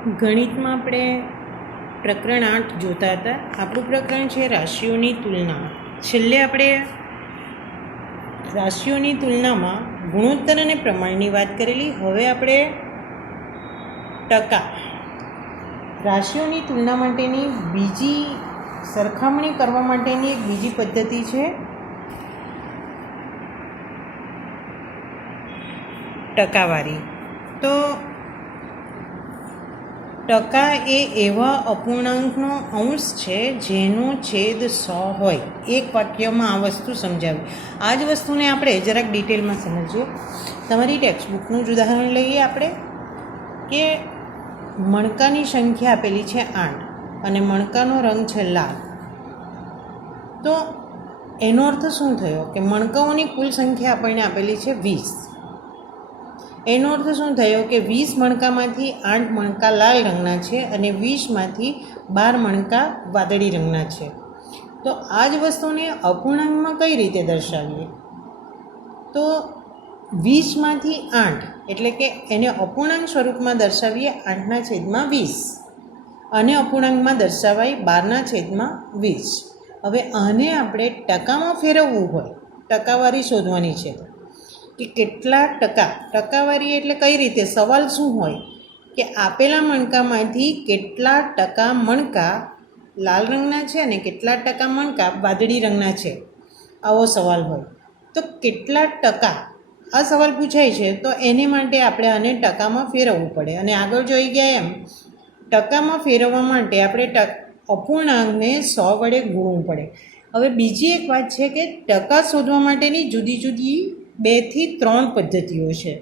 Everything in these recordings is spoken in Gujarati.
ગણિતમાં આપણે પ્રકરણ 8 જોતા હતા. આપણું પ્રકરણ છે રાશિઓની તુલના. છેલ્લે આપણે રાશિઓની તુલનામાં ગુણોત્તર અને પ્રમાણની વાત કરેલી. હવે આપણે ટકા રાશિઓની તુલના માટેની બીજી સરખામણી કરવા માટેની એક બીજી પદ્ધતિ છે ટકાવારી. તો ટકા એ એવા અપૂર્ણાંકનો અંશ છે જેનો છેદ 100 હોય. એક વાક્યમાં આ વસ્તુ સમજાવી. આ જ વસ્તુને આપણે જરાક ડિટેલમાં સમજીએ. તમારી ટેક્સ્ટબુકનું જ ઉદાહરણ લઈએ આપણે કે મણકાની સંખ્યા આપેલી છે 8 અને મણકાનો રંગ છે લાલ. તો એનો અર્થ શું થયો કે મણકાઓની કુલ સંખ્યા આપણને આપેલી છે 20. એનો અર્થ શું થયો કે 20 મણકામાંથી 8 મણકા લાલ રંગના છે અને 20માંથી 12 મણકા વાદળી રંગના છે. તો આ જ વસ્તુને અપૂર્ણાંકમાં કઈ રીતે દર્શાવીએ? તો 20માંથી 8 એટલે કે એને અપૂર્ણાંક સ્વરૂપમાં દર્શાવીએ 8/20 અને અપૂર્ણાંકમાં દર્શાવાય 12/20. હવે આને આપણે ટકામાં ફેરવવું હોય, ટકાવારી શોધવાની છે કે કેટલા ટકા. ટકાવારી એટલે કઈ રીતે? સવાલ શું હોય કે આપેલા મણકામાંથી કેટલા ટકા મણકા લાલ રંગના છે અને કેટલા ટકા મણકા વાદળી રંગના છે, આવો સવાલ હોય. તો કેટલા ટકા આ સવાલ પૂછાય છે, તો એને માટે આપણે આને ટકામાં ફેરવવું પડે. અને આગળ જોઈ ગયા એમ ટકામાં ફેરવવા માટે આપણે અપૂર્ણાંકને 100 વડે ગુણવું પડે. હવે બીજી એક વાત છે કે ટકા શોધવા માટેની જુદી જુદી 2 થી 3 પદ્ધતિઓ છે.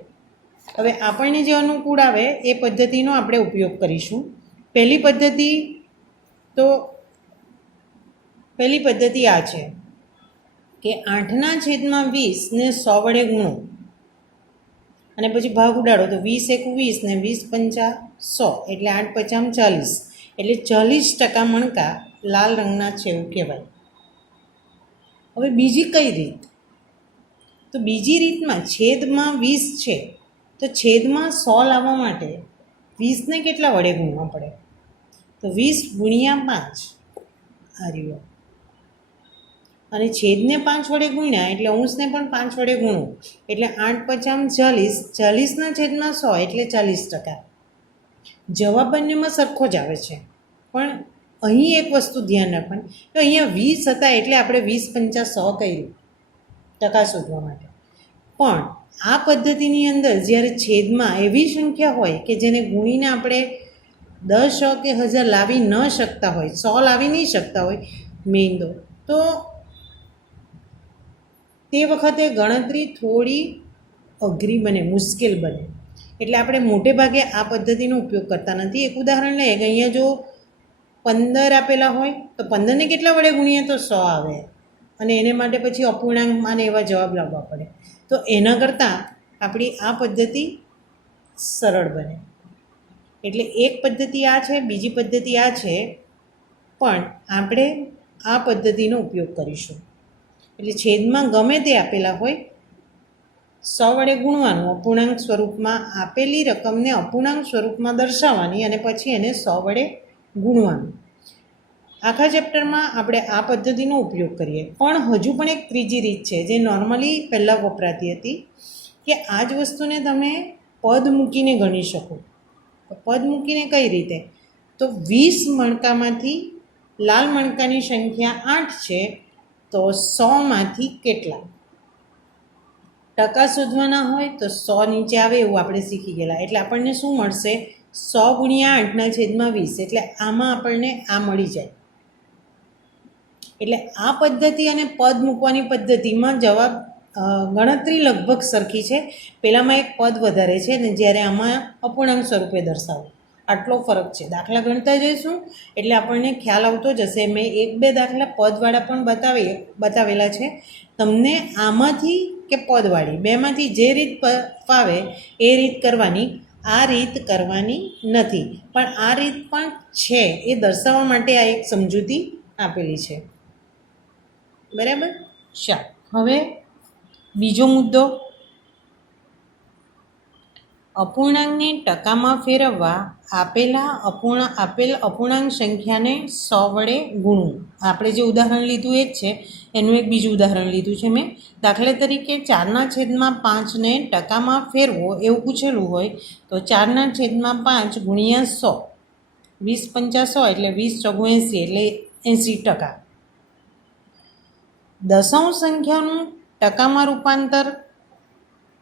હવે આપણને જે અનુકૂળ આવે એ પદ્ધતિનો આપણે ઉપયોગ કરીશું. પહેલી પદ્ધતિ આ છે કે 8/20 ને 100 વડે ગુણો અને પછી ભાગ ઉડાડો. તો 20 × 20 ને 20 × 100 એટલે 8 × 40 એટલે 40% મણકા લાલ રંગના છે એવું કહેવાય. હવે બીજી કઈ રીત? તો બીજી રીતમાં છેદમાં 20 છે તો છેદમાં 100 લાવવા માટે 20ને કેટલા વડે ગુણવા પડે? તો 20 × 5 આ રહ્યો અને છેદને 5 વડે ગુણ્યા એટલે અંશને પણ 5 વડે ગુણો એટલે 8 × 40 40/100 એટલે 40%. જવાબ બંનેમાં સરખો જ આવે છે, પણ અહીં એક વસ્તુ ધ્યાન રાખવાની કે અહીંયા 20 હતા એટલે આપણે 20 × 100 કર્યું ટકા શોધવા માટે. પણ આ પદ્ધતિની અંદર જ્યારે છેદમાં એવી સંખ્યા હોય કે જેને ગુણીને આપણે 10 કે 1000 લાવી ન શકતા હોય, 100 લાવી નહીં શકતા હોય મેઇન તો તે વખતે ગણતરી થોડી અઘરી બને, મુશ્કેલ બને. એટલે આપણે મોટે ભાગે આ પદ્ધતિનો ઉપયોગ કરતા નથી. એક ઉદાહરણ લઈએ કે અહીંયા જો 15 આપેલા હોય તો 15ને કેટલા વડે ગુણીએ તો 100 આવે અને એને માટે પછી અપૂર્ણાંકમાં એવા જવાબ લાવવા પડે. તો એના કરતાં આપણી આ પદ્ધતિ સરળ બને. એટલે એક પદ્ધતિ આ છે, બીજી પદ્ધતિ આ છે, પણ આપણે આ પદ્ધતિનો ઉપયોગ કરીશું. એટલે છેદમાં ગમે તે આપેલા હોય 100 વડે ગુણવાનું, અપૂર્ણાંક સ્વરૂપમાં આપેલી રકમને અપૂર્ણાંક સ્વરૂપમાં દર્શાવવાની અને પછી એને 100 વડે ગુણવાનું. આખા ચેપ્ટરમાં આપણે આ પદ્ધતિનો ઉપયોગ કરીએ. પણ હજુ પણ એક ત્રીજી રીત છે જે નોર્મલી પહેલાં વપરાતી હતી કે આ જ વસ્તુને તમે પદ મૂકીને ગણી શકો. પદ મૂકીને કઈ રીતે? તો 20 મણકામાંથી લાલ મણકાની સંખ્યા 8 છે તો 100માંથી કેટલા ટકા શોધવાના હોય તો 100 નીચે આવે એવું આપણે શીખી ગયેલા. એટલે આપણને શું મળશે? 100 × 8/20 એટલે આમાં આપણને આ મળી જાય. એટલે આ પદ્ધતિ અને પદ મૂકવાની પદ્ધતિમાં જવાબ ગણતરી લગભગ સરખી છે. પહેલાંમાં એક પદ વધારે છે ને જ્યારે આમાં અપૂર્ણાંક સ્વરૂપે દર્શાવો, આટલો ફરક છે. દાખલા ગણતા જઈશું એટલે આપણને ખ્યાલ આવતો જશે. મેં 1-2 દાખલા પદવાળા પણ બતાવેલા છે. તમને આમાંથી કે પદવાળી બેમાંથી જે રીત ફાવે એ રીત કરવાની, આ રીત કરવાની નથી. પણ આ રીત પણ છે એ દર્શાવવા માટે આ એક સમજૂતી આપેલી છે. બરાબર? ચાલો હવે બીજો મુદ્દો, અપૂર્ણાંકને ટકામાં ફેરવવા આપેલ અપૂર્ણાંક સંખ્યાને 100 વડે ગુણવું. આપણે જે ઉદાહરણ લીધું એ જ છે, એનું એક બીજું ઉદાહરણ લીધું છે મેં. દાખલા તરીકે 4/5ને ટકામાં ફેરવો એવું પૂછેલું હોય તો 4/5 ગુણ્યા 100, 20 × 5 100 એટલે 20 × 80 એટલે 80%. દશાંશ સંખ્યાનું ટકામાં રૂપાંતર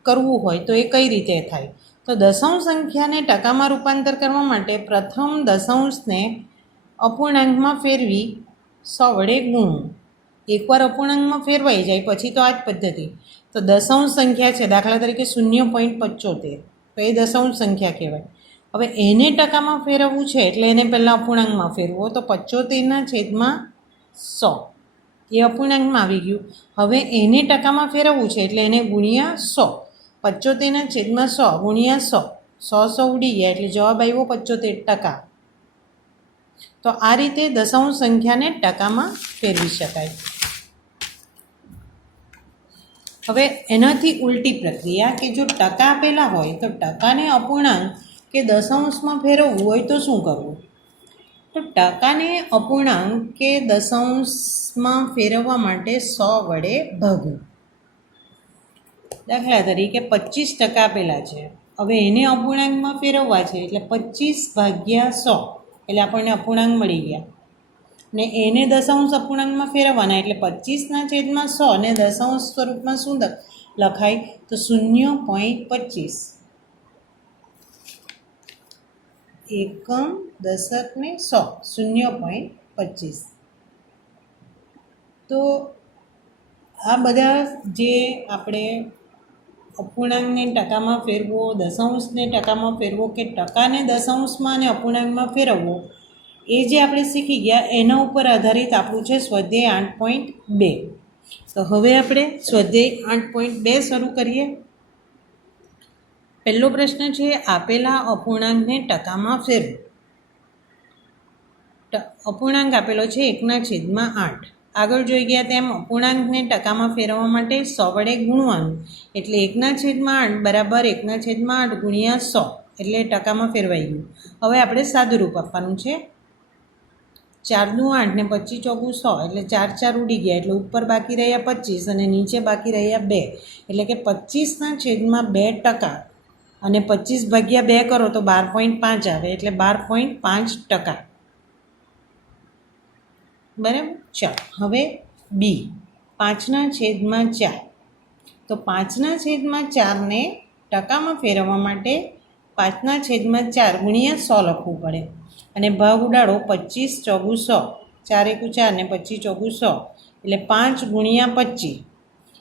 કરવું હોય તો એ કઈ રીતે થાય? તો દશાંશ સંખ્યાને ટકામાં રૂપાંતર કરવા માટે પ્રથમ દશાંશને અપૂર્ણાંકમાં ફેરવી 100 વડે ગુણવું. એકવાર અપૂર્ણાંકમાં ફેરવાઈ જાય પછી તો આ જ પદ્ધતિ. તો દશાંશ સંખ્યા છે, દાખલા તરીકે 0.75, તો એ દશાંશ સંખ્યા કહેવાય. હવે એને ટકામાં ફેરવવું છે એટલે એને પહેલાં અપૂર્ણાંકમાં ફેરવો, તો 75/100 એ અપૂર્ણાંકમાં આવી ગયું. હવે એને ટકામાં ફેરવવું છે એટલે એને ગુણ્યા 100, 75/100 ગુણ્યા 100 ઉડી ગયા એટલે જવાબ આવ્યો 75%. તો આ રીતે દશાંશ સંખ્યાને ટકામાં ફેરવી શકાય. હવે એનાથી ઉલટી પ્રક્રિયા કે જો ટકા આપેલા હોય તો ટકાને અપૂર્ણાંક કે દશાંશમાં ફેરવવું હોય તો શું કરવું? તો ટકાને અપૂર્ણાંક કે દશાંશમાં ફેરવવા માટે 100 વડે ભાગવું. દાખલા તરીકે 25% આપેલા છે, હવે એને અપૂર્ણાંકમાં ફેરવવા છે એટલે 25/100 એટલે આપણને અપૂર્ણાંક મળી ગયા. ને એને દશાંશ અપૂર્ણાંકમાં ફેરવવાના એટલે 25/100 ને દશાંશ સ્વરૂપમાં શું લખાય? તો 0.25. એકમ, દશક ને 100, 0.25. તો આ બધા જે આપણે અપૂર્ણાંકને ટકામાં ફેરવો, દશાંશને ટકામાં ફેરવો કે ટકાને દશાંશમાં અને અપૂર્ણાંકમાં ફેરવવો, એ જે આપણે શીખી ગયા એના ઉપર આધારિત આપણું છે સ્વાધ્યાય 8.2. તો હવે આપણે સ્વાધ્યાય 8.2 શરૂ કરીએ. પહેલો પ્રશ્ન છે આપેલા અપૂર્ણાંકને ટકામાં ફેરવો. અપૂર્ણાંક આપેલો છે 1/8. આગળ જોઈ ગયા તેમ અપૂર્ણાંકને ટકામાં ફેરવવા માટે 100 વડે ગુણવાનું એટલે 1/8 બરાબર 1/8 ગુણ્યા 100 એટલે ટકામાં ફેરવાઈ ગયું. હવે આપણે સાદું રૂપ આપવાનું છે. 4 દુ 8 ને 25 ચોગુ 100 એટલે 4 4 ઉડી ગયા એટલે ઉપર બાકી રહ્યા 25 અને નીચે બાકી રહ્યા 2 એટલે કે 25/2% અને 25/2 કરો તો 12.5 આવે એટલે 12.5%. બરાબર. ચાલો હવે બી 5/4. તો 5/4ને ટકામાં ફેરવવા માટે 5/4 ગુણ્યા 100 લખવું પડે અને ભાગ ઉડાડો. 25 ચોગુ 100, 4 એકુ 4 ને 25 ચોગુ 100 એટલે 5 ગુણ્યા 25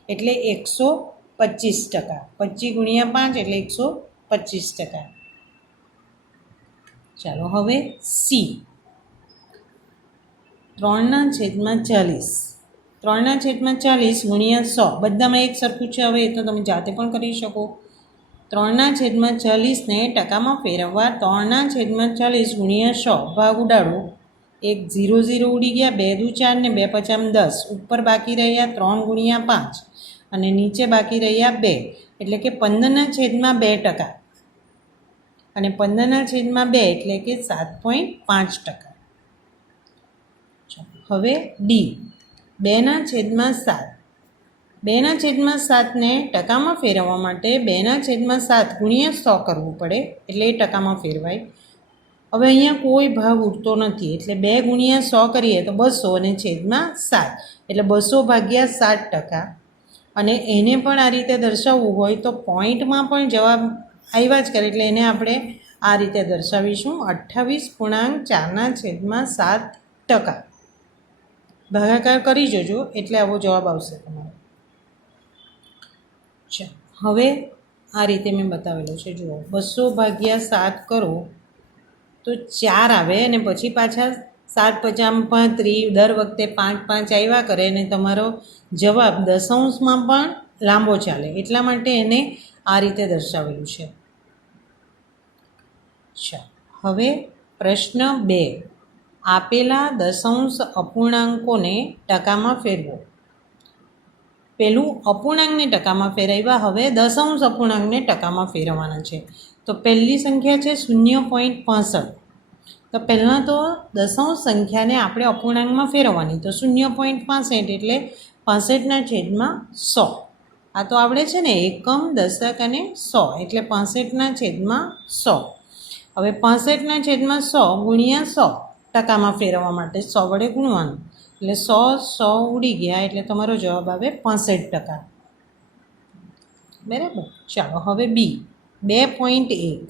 એટલે 125%. 25 ગુણ્યા 5 એટલે 125%. ચાલો હવે સી 3/40. 3/40 ગુણ્યા 100 બધામાં એક સરખું છે. હવે એ તો તમે જાતે પણ કરી શકો. 3/40ને ટકામાં ફેરવવા 3/40 ગુણ્યા 100 ભાગ ઉડાડો. 1 0 0 ઉડી ગયા, 2 દુ 4 ને 2 5 10 ઉપર બાકી રહ્યા 3 ગુણ્યા 5 અને નીચે બાકી રહ્યા 2 એટલે કે 15/2% અને 15/2 એટલે કે 7.5%. હવે ડી 2/7. 2/7ને ટકામાં ફેરવવા માટે 2/7 ગુણ્યા 100 કરવું પડે એટલે એ ટકામાં ફેરવાય. હવે અહીંયા કોઈ ભાગ ઉડતો નથી એટલે 2 ગુણ્યા 100 કરીએ તો 200 અને છેદમાં 7 એટલે 200/7%. અને એને પણ આ રીતે દર્શાવવું હોય તો પોઈન્ટમાં પણ જવાબ આવ્યા જ કરે એટલે એને આપણે આ રીતે દર્શાવીશું 28.4/7%. ભાગાકાર કરી જોજો એટલે આવો જવાબ આવશે તમારો. હવે આ રીતે મેં બતાવેલો છે. જુઓ 200/7 કરો તો 4 આવે અને પછી પાછા 7×5 દર વખતે 5 5 આવ્યા કરે અને તમારો જવાબ દશાંશમાં પણ લાંબો ચાલે એટલા માટે એને આ રીતે દર્શાવેલું છે. હવે પ્રશ્ન 2 આપેલા દશાંશ અપૂર્ણાંકોને ટકામાં ફેરવો. પેલું અપૂર્ણાંકને ટકામાં ફેરવ્યા, હવે દશાંશ અપૂર્ણાંકને ટકામાં ફેરવવાના છે. તો પહેલી સંખ્યા છે 0.65. તો પહેલાં તો દશાંશ સંખ્યાને આપણે અપૂર્ણાંકમાં ફેરવવાની. તો 0.65 એટલે 65/100. આ તો આપણે છે ને એકમ, દશક અને 100 એટલે 65/100. હવે 65/100 ગુણ્યા 100 ટકામાં ફેરવવા માટે 100 વડે ગુણવાનું. એટલે 100 ઉડી ગયા એટલે તમારો જવાબ આવે 65%. બરાબર. ચાલો હવે બી 2.1.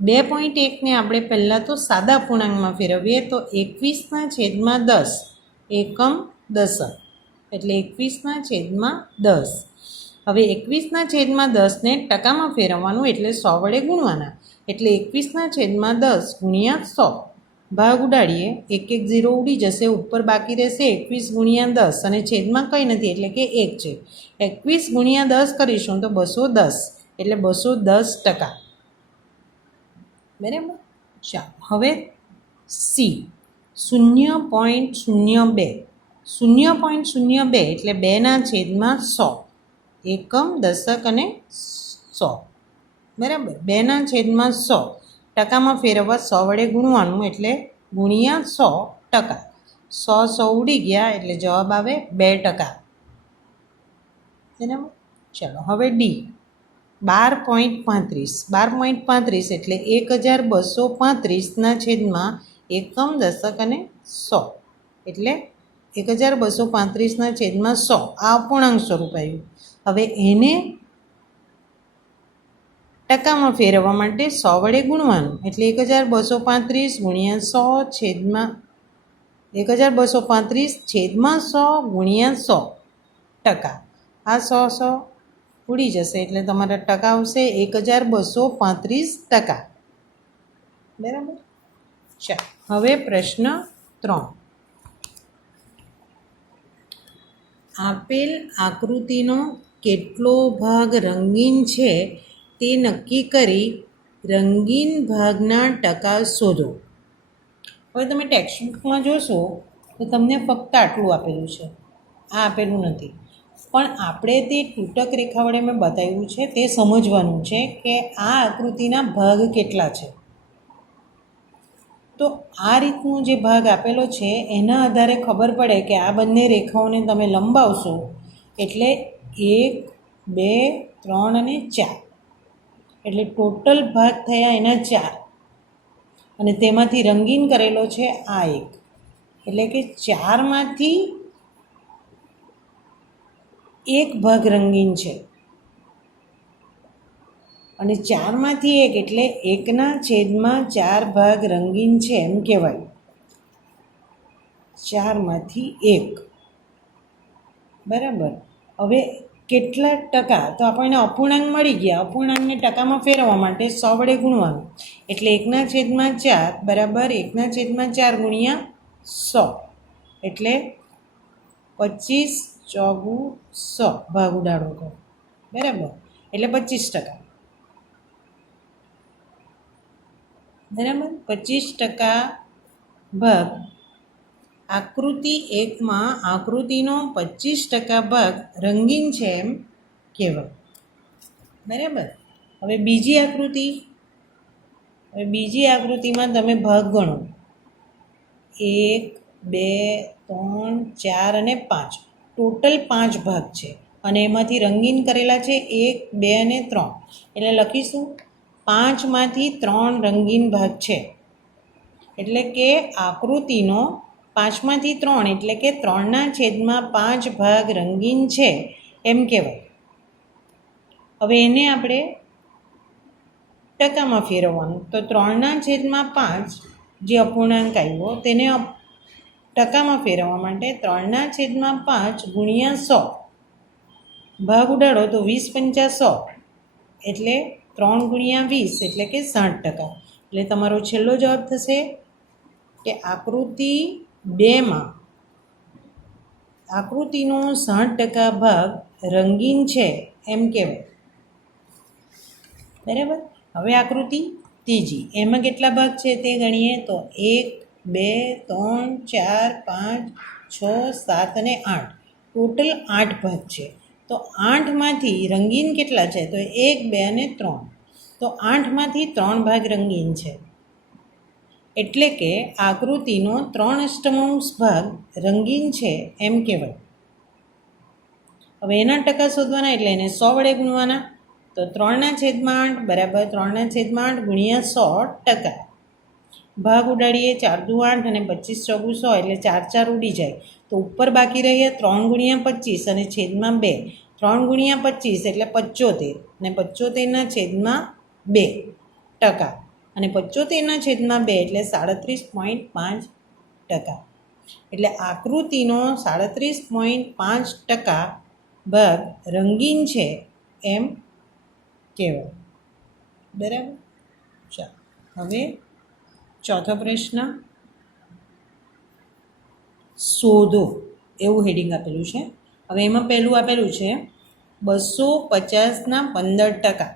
2.1ને આપણે પહેલાં તો સાદા પૂર્ણાંકમાં ફેરવીએ તો 21/10 એકમ દશક એટલે 21/10. હવે 21/10ને ટકામાં ફેરવવાનું એટલે 100 વડે ગુણવાના. એટલે 21/10 ગુણ્યા 100. ભાગ ઉડાડીએ, 1 1 0 ઉડી જશે, ઉપર બાકી રહેશે 21/10 અને છેદમાં કંઈ નથી એટલે કે 1 છે. 21/10 કરીશું તો 210 એટલે 210%. બરાબર. ચાલો હવે સી 0.02. 0.02 એટલે 2/100 એકમ, દશક અને 100. બરાબર. 2/100 ટકામાં ફેરવવા 100 વડે ગુણવાનું એટલે ગુણ્યા 100%. 100 ઉડી ગયા એટલે જવાબ આવે 2%. બરાબર. ચાલો હવે ડી 12.35. 12.35 એટલે 1235/100 એકમ, દશક અને 100 એટલે 1235/100. આ અપૂર્ણાંક સ્વરૂપ આવ્યું. હવે એને ટકામાં ફેરવવા માટે 100 વડે ગુણવાનું એટલે 1235 ગુણ્યા 100 છેદમાં 1235/100 ગુણ્યા 100%. આ 100 ઉડી જશે એટલે તમારા ટકા આવશે 1235%. બરાબર. ચાલો હવે પ્રશ્ન 3. આપેલ આકૃતિનો કેટલો ભાગ રંગીન છે તે નક્કી કરી રંગીન ભાગના ટકા શોધો. હવે તમે ટેક્સ્ટબુકમાં જોશો તો તમને ફક્ત આટલું આપેલું છે, આ આપેલું નથી. પણ આપણે તે તૂટક રેખા વડે મેં બતાવ્યું છે તે સમજવાનું છે કે આ આકૃતિના ભાગ કેટલા છે. તો આ રીતનું જે ભાગ આપેલો છે એના આધારે ખબર પડે કે આ બંને રેખાઓને તમે લંબાવશો એટલે 1, 2, 3 અને 4 એટલે ટોટલ ભાગ થયા એના 4 અને તેમાંથી રંગીન કરેલો છે આ એક એટલે કે 4માંથી એક ભાગ રંગીન છે અને 4માંથી એક એટલે 1/4 ભાગ રંગીન છે એમ કહેવાય. 4માંથી 1. બરાબર. હવે કેટલા ટકા? તો આપણને અપૂર્ણાંક મળી ગયા. અપૂર્ણાંકને ટકામાં ફેરવવા માટે 100 વડે ગુણવાનું એટલે 1/4 બરાબર 1/4 ગુણ્યા 100 એટલે 25 ચોગુ 100 ભાગ ઉડાડો તો બરાબર એટલે 25%. બરાબર. 25% ભાગ આકૃતિ 1માં આકૃતિનો 25% ભાગ રંગીન છે એમ કહેવાય. બરાબર. હવે બીજી આકૃતિમાં તમે ભાગ ગણો 1, 2, 3, 4 અને 5 ટોટલ 5 ભાગ છે અને એમાંથી રંગીન કરેલા છે 1, 2 અને 3 એટલે લખીશું 5માંથી 3 રંગીન ભાગ છે એટલે કે આકૃતિનો 5માંથી 3 એટલે કે 3/5 ભાગ રંગીન છે એમ કહેવાય. હવે એને આપણે ટકામાં ફેરવવાનું તો 3/5 જે અપૂર્ણાંક આવ્યો તેને ટકામાં ફેરવવા માટે 3/5 ગુણ્યા 100 ભાગ ઉડાડો તો 20 × 100 એટલે 3 ગુણ્યા 20 એટલે કે 60%. એટલે તમારો છેલ્લો જવાબ થશે કે આકૃતિ 2માં આકૃતિનો 60% ભાગ રંગીન છે એમ કહેવાય. બરાબર. હવે આકૃતિ ત્રીજી એમાં કેટલા ભાગ છે તે ગણીએ તો 1, 2, 3, 4, 5, 6, 7 અને 8 ટોટલ 8 ભાગ છે. તો 8માંથી રંગીન કેટલા છે તો 1, 2 અને 3. તો 8માંથી 3 ભાગ રંગીન છે, એટલે કે આકૃતિનો 3/8 ભાગ રંગીન છે એમ કહેવાય. હવે એના ટકા શોધવાના, એટલે એને 100 વડે ગુણવાના. તો 3/8 બરાબર 3/8 ગુણ્યા 100%. ભાગ ઉડાડીએ, 4 દુ 8 અને 25 ચોગુ 100, એટલે 4 4 ઉડી જાય. તો ઉપર બાકી રહ્યા 3 ગુણ્યા 25 અને છેદમાં 2. 3 ગુણ્યા 25 એટલે 75 અને 75/2%. અને 75/2 એટલે 37.5%. એટલે આકૃતિનો 37.5% ભાગ રંગીન છે એમ કહેવાય. બરાબર. ચાલો હવે ચોથો પ્રશ્ન, શોધો એવું હેડિંગ આપેલું છે. હવે એમાં પહેલું આપેલું છે 250ના 15%.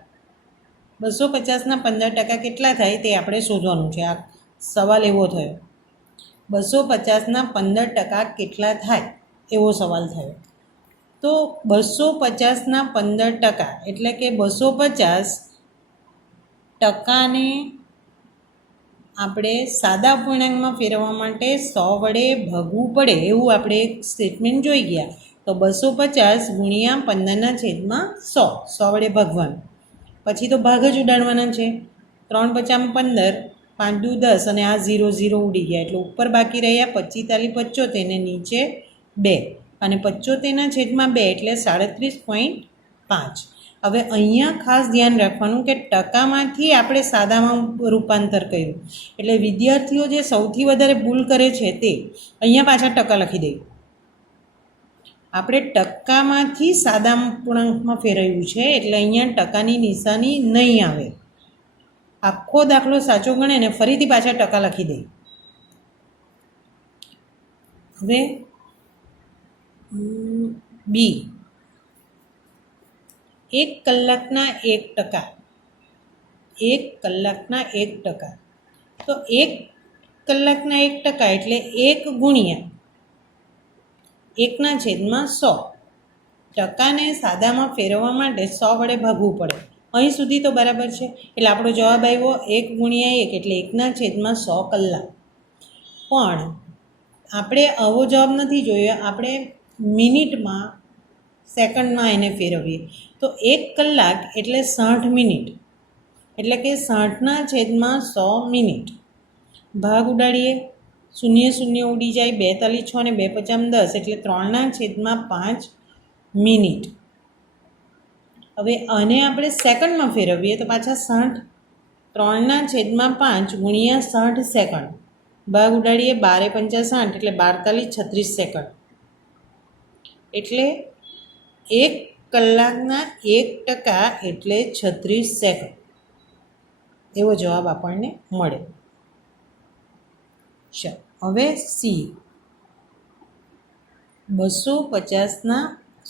250ના 15% કેટલા થાય તે આપણે શોધવાનું છે. આ સવાલ એવો થયો, 250ના 15% કેટલા થાય એવો સવાલ થયો. તો 250ના 15% એટલે કે 250%ને આપણે સાદા અપૂર્ણાંકમાં ફેરવવા માટે 100 વડે ભાગવું પડે એવું આપણે એક સ્ટેટમેન્ટ જોઈ ગયા. તો 250 ગુણ્યા 15/100, 100 વડે ભાગવાનું. પછી તો ભાગ જ ઉડાડવાના છે. 3 × 5 = 15, 5 દુ 10 અને આ 0 0 ઉડી ગયા. એટલે ઉપર બાકી રહ્યા 25 × 75 ને નીચે 2 અને 75/2 એટલે 37.5. હવે અહીંયા ખાસ ધ્યાન રાખવાનું કે ટકામાંથી આપણે સાદામાં રૂપાંતર કર્યું. એટલે વિદ્યાર્થીઓ જે સૌથી વધારે ભૂલ કરે છે તે અહીંયા પાછા ટકા લખી દે. આપણે ટકામાંથી સાદા પૂર્ણાંકમાં ફેરવ્યું છે, એટલે અહીંયા ટકાની નિશાની નહીં આવે. આખો દાખલો સાચો ગણે ને ફરીથી પાછા ટકા લખી દે. હવે બી, 1 કલાકના 1%. 1 કલાકના 1%. તો 1 કલાકના 1% એટલે 1 ગુણ્યા 1/100. ટકાને સાદામાં ફેરવવા માટે 100 વડે ભાગવું પડે. અહીં સુધી તો બરાબર છે. એટલે આપણો જવાબ આવ્યો 1 ગુણ્યા 1 એટલે 1/100 કલાક. પણ આપણે આવો જવાબ નથી જોયો, આપણે મિનિટમાં સેકન્ડમાં એને ફેરવીએ. તો 1 કલાક એટલે 60 મિનિટ, એટલે કે 60/100 મિનિટ. ભાગ ઉડાડીએ, 0 0 ઉડી જાય, 2 તાલી 6 અને 2 × 5 = 10 એટલે 3/5 મિનિટ. હવે આને આપણે સેકન્ડમાં ફેરવીએ તો પાછા 60. 3/5 ગુણ્યા 60 સેકન્ડ. ભાગ ઉડાડીએ, 12 × 5 = 60 એટલે 12 તાલી 36 સેકન્ડ. એટલે 1 કલાકના 1% એટલે 36 સેકન્ડ. એવો જવાબ આપણને મળે. ચાલો હવે સી, 2500ના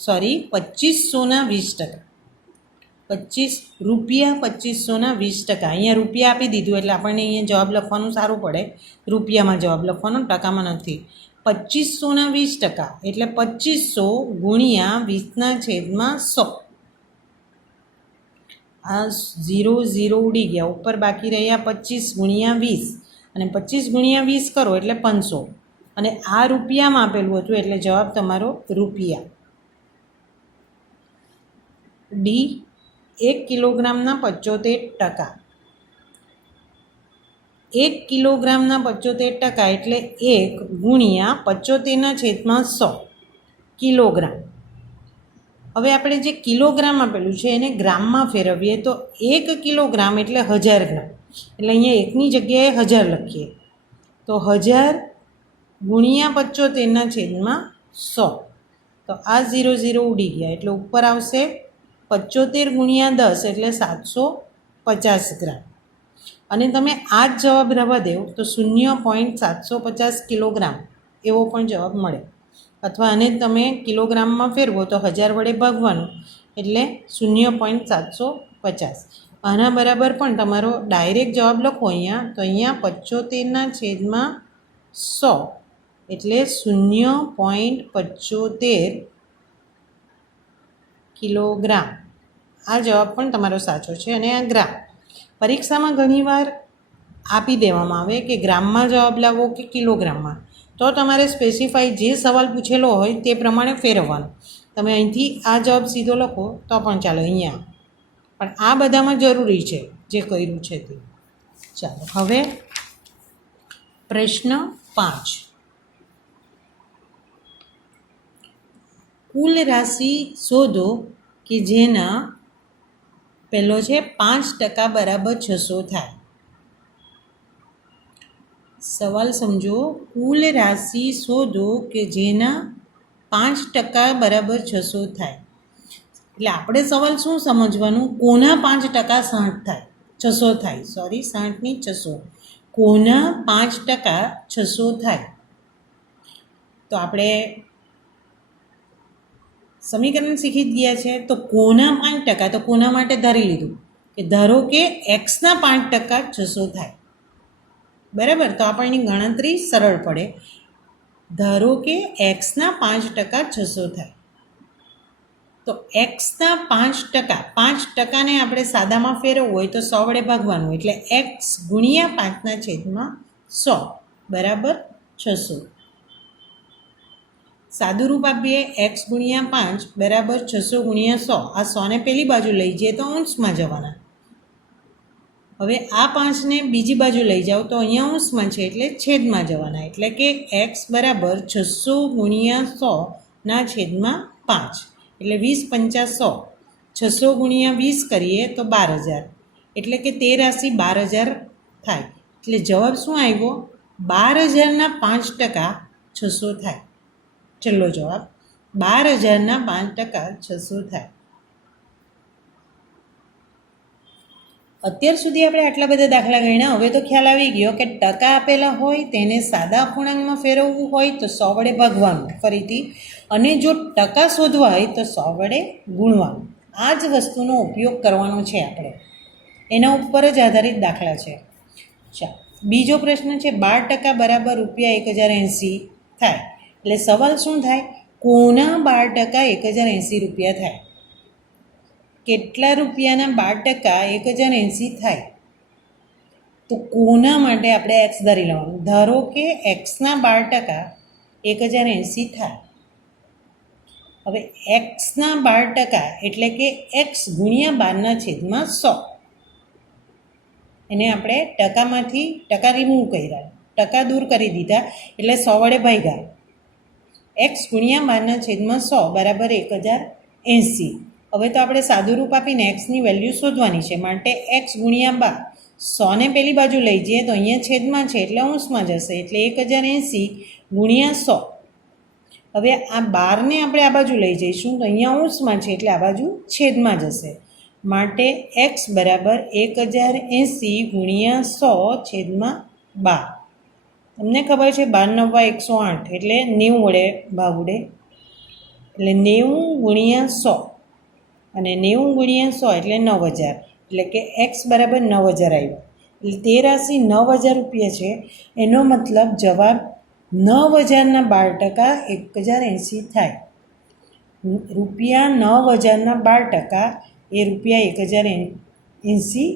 20%. 25 રૂપિયા 2500ના 20%. અહીંયા રૂપિયા આપી દીધું એટલે આપણને અહીંયા જવાબ લખવાનું સારું પડે. રૂપિયામાં જવાબ લખવાનો, ટકામાં નથી. 2500ના 20% એટલે 2500 ગુણ્યા 20/100. આ 0 0 ઉડી ગયા, ઉપર બાકી રહ્યા 25 ગુણ્યા 20 અને 25 ગુણ્યા 20 કરો એટલે 500. અને આ રૂપિયામાં આપેલું હતું એટલે જવાબ તમારો રૂપિયા. ડી, 1 કિલોગ્રામના 75%. 1 કિલોગ્રામના 75% એટલે 1 ગુણ્યા 75/100 કિલોગ્રામ. હવે આપણે જે કિલોગ્રામ આપેલું છે એને ગ્રામમાં ફેરવીએ તો 1 કિલોગ્રામ એટલે 1000 ગ્રામ. એટલે અહીંયા 1ની જગ્યાએ 1000 લખીએ તો 1000 ગુણ્યા 75/100. તો આ 0 0 ઉડી ગયા એટલે ઉપર આવશે 75 ગુણ્યા 10 એટલે 750 ગ્રામ. અને તમે આ જ જવાબ રહેવા દો તો 0.750 કિલોગ્રામ એવો પણ જવાબ મળે. અથવા આને તમે કિલોગ્રામમાં ફેરવો તો 1000 વડે ભાગવાનું એટલે 0.750. આના બરાબર પણ તમારો ડાયરેક્ટ જવાબ લખો અહીંયા તો અહીંયા 75/100 એટલે 0.75 કિલોગ્રામ. આ જવાબ પણ તમારો સાચો છે અને આ ગ્રામ. પરીક્ષામાં ઘણીવાર આપી દેવામાં આવે કે ગ્રામમાં જવાબ લાવો કે કિલોગ્રામમાં, તો તમારે સ્પેસિફાઈ જે સવાલ પૂછેલો હોય તે પ્રમાણે ફેરવવાનું. તમે અહીંથી આ જવાબ સીધો લખો તો પણ ચાલો, અહીંયા પણ આ બધામાં જરૂરી છે જે કર્યું છે તે. ચાલો હવે પ્રશ્ન 5. કુલ રાશિ શોધો કે જેના પહેલો છે 5% બરાબર 600 થાય. સવાલ સમજો. કુલ રાશિ શોધો કે જેના 5% બરાબર 600 થાય. એટલે આપણે સવાલ શું સમજવાનું, કોના 5% 60 થાય 600 થાય, સોરી 60 નહીં 600, કોના 5% 600 થાય. તો આપણે સમીકરણ શીખી જ ગયા છે. તો કોના 5%, તો કોના માટે ધારી લીધું કે ધારો કે એક્સના 5% 600 થાય, બરાબર. તો આપણને ગણતરી સરળ પડે. ધારો કે એક્સના 5% 600 થાય, તો એક્સના 5%, 5%ને આપણે સાદામાં ફેરવવું હોય તો 100 વડે ભાગવાનું, એટલે એક્સ ગુણ્યા 5/100 બરાબર 600. સાદું રૂપ આપીએ, એક્સ ગુણ્યા 5 બરાબર 600 ગુણ્યા 100. આ 100ને પેલી બાજુ લઈ જઈએ તો અંશમાં જવાના. હવે આ 5ને બીજી બાજુ લઈ જાઓ તો અહીંયા અંશમાં છે એટલે છેદમાં જવાના, એટલે કે એક્સ બરાબર 600 ગુણ્યા 100 છેદમાં 5, એટલે 20 × 100. 600 ગુણ્યા 20 કરીએ તો 12,000, એટલે કે તે રાશિ 12,000 થાય. એટલે જવાબ શું આવ્યો, 12,000ના 5% 600 થાય. છેલ્લો જવાબ 12,000ના 5% 600 થાય. અત્યાર સુધી આપણે આટલા બધા દાખલા ગણ્યા. હવે તો ખ્યાલ આવી ગયો કે ટકા આપેલા હોય તેને સાદા અપૂર્ણાંકમાં ફેરવવું હોય તો 100 વડે ભાગવાનું ફરીથી, અને જો ટકા શોધવા હોય તો 100 વડે ગુણવાનું. આ જ વસ્તુનો ઉપયોગ કરવાનો છે આપણે, એના ઉપર જ આધારિત દાખલા છે. ચાલો બીજો પ્રશ્ન છે, 12% બરાબર ₹1080 થાય. એટલે સવાલ શું થાય, કોના 12% 1080 રૂપિયા થાય. કેટલા રૂપિયાના 12% 1080 થાય. તો કોના માટે આપણે એક્સ ધારી લેવાનું. ધારો કે એક્સના 12% 1080 થાય. હવે એક્સના 12% એટલે કે એક્સ ગુણ્યા 12/100. એને આપણે ટકામાંથી ટકા રિમૂવ કર્યા, ટકા દૂર કરી દીધા, એટલે 100 વડે ભાગ્યા. એક્સ ગુણ્યા 12/100 બરાબર 1080. હવે તો આપણે સાદું રૂપ આપીને એક્સની વેલ્યુ શોધવાની છે, માટે એક્સ ગુણ્યા 12, 100ને પેલી બાજુ લઈ જઈએ તો અહીંયા છેદમાં છે એટલે અંશમાં જશે, એટલે 1080 ગુણ્યા 100. હવે આ 12ને આપણે આ બાજુ લઈ જઈશું તો અહીંયા અંશમાં છે એટલે આ બાજુ છેદમાં જશે, માટે એક્સ બરાબર 1080 ગુણ્યા 100 છેદમાં 12. તમને ખબર છે 12 × 9 = 108, એટલે 90 વડે ભાગ ઉડે, એટલે 90 ગુણ્યા 100, અને 90 ગુણ્યા 100 એટલે 9,000, એટલે કે એક્સ બરાબર 9,000 આવ્યો. એટલે તે રાશિ 9,000 રૂપિયા છે. એનો મતલબ જવાબ 9,000ના 12% 1080 થાય. રૂપિયા 9,000ના 12% એ રૂપિયા 1080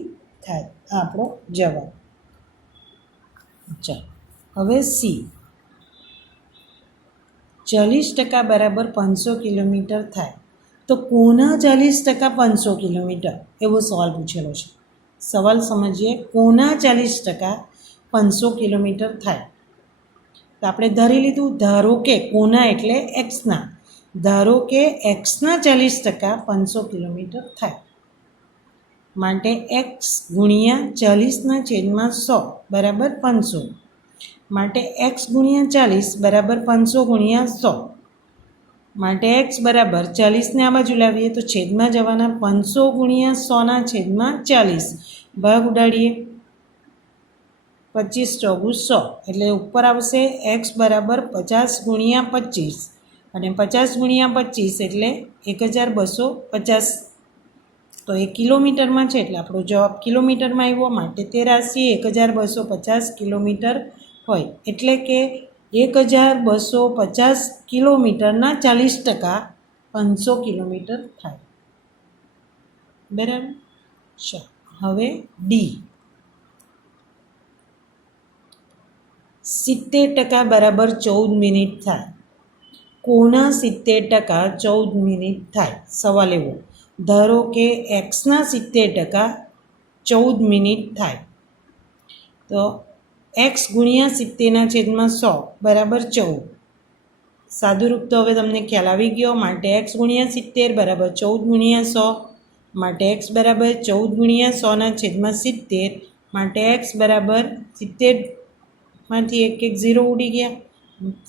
થાય. આ આપણો જવાબ. ચાલો હવે સી, 40% બરાબર 500 કિલોમીટર થાય. તો કોના 40% 500 કિલોમીટર, એવો સવાલ પૂછેલો છે. સવાલ સમજીએ. કોના 40% 500 કિલોમીટર થાય. તો આપણે ધારી લીધું, ધારો કે કોના એટલે એક્સના, ધારો કે એક્સના 40% 500 કિલોમીટર થાય. માટે એક્સ ગુણ્યા 40/100 બરાબર 500. માટે એક્સ ગુણ્યા 40 બરાબર 500 ગુણ્યા 100. માટે એક્સ બરાબર 40ને આ બાજુ લાવીએ તો છેદમાં જવાના, 500 ગુણ્યા 100 છેદમાં 40, ભાગ ઉડાડીએ, 25 × 100, એટલે ઉપર આવશે એક્સ બરાબર 50 ગુણ્યા 25, અને 50 ગુણ્યા 25 એટલે 1250. તો એ કિલોમીટરમાં છે એટલે આપણો જવાબ કિલોમીટરમાં આવ્યો. માટે તે રાશિ 1250 કિલોમીટર હોય, એટલે કે 1250 કિલોમીટરના 40% 500 કિલોમીટર થાય. બરાબર. ચાલો હવે ડી 70% બરાબર 14 મિનિટ થાય. કોના 70% 14 મિનિટ થાય? સવાલ એવો, ધારો કે એક્સના 70% 14 મિનિટ થાય, તો એક્સ ગુણ્યા 70/100 બરાબર 14. સાદું રૂપ તો હવે તમને ખ્યાલ આવી ગયો. માટે એક્સ ગુણ્યા 70 બરાબર 14 ગુણ્યા 100. માટે એક્સ બરાબર 14 ગુણ્યા 100/70. માટે એક્સ બરાબર 70માંથી એક 0 ઉડી ગયા,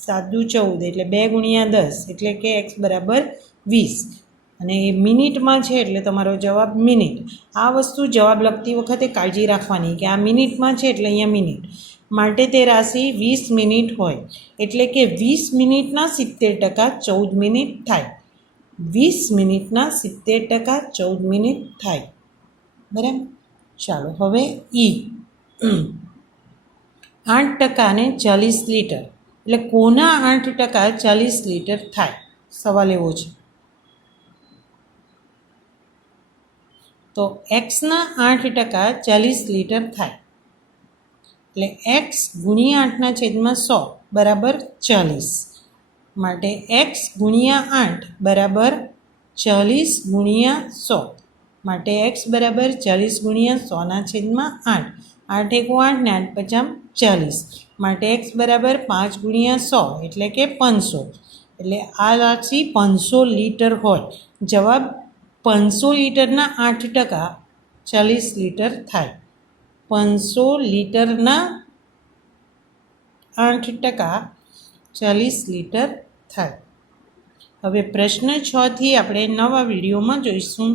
સાદું 14 એટલે 2 ગુણ્યા 10 એટલે કે એક્સ બરાબર 20. અને એ મિનિટમાં છે એટલે તમારો જવાબ મિનિટ. આ વસ્તુ જવાબ લખતી વખતે કાળજી રાખવાની કે આ મિનિટમાં છે એટલે અહીંયા મિનિટ. માટે તે રાશિ 20 મિનિટ હોય એટલે કે 20 મિનિટના 70% 14 મિનિટ થાય. 20 મિનિટના 70% 14 મિનિટ થાય. બરાબર. ચાલો હવે ઈ 8% ને 40 લીટર એટલે કોના 8% 40 લીટર થાય? સવાલ એવો છે. તો એક્સના 8% 40 લીટર થાય એટલે એક્સ ગુણ્યા 8/100 બરાબર 40. માટે એક્સ ગુણ્યા 8 બરાબર 40 ગુણ્યા 100. માટે એક્સ બરાબર 40 ગુણ્યા 100/8. 8 × 8 ને 8 × 50 40. માટે એક્સ બરાબર 5 ગુણ્યા 100 એટલે કે 500. એટલે આ રાશિ 500 લીટર હોય. જવાબ 500 લીટરના 8% 40 લીટર થાય. 500 લીટરના 8% 40 લીટર થાય. હવે પ્રશ્ન 6 થી આપણે નવા વિડીયોમાં જોઈશું.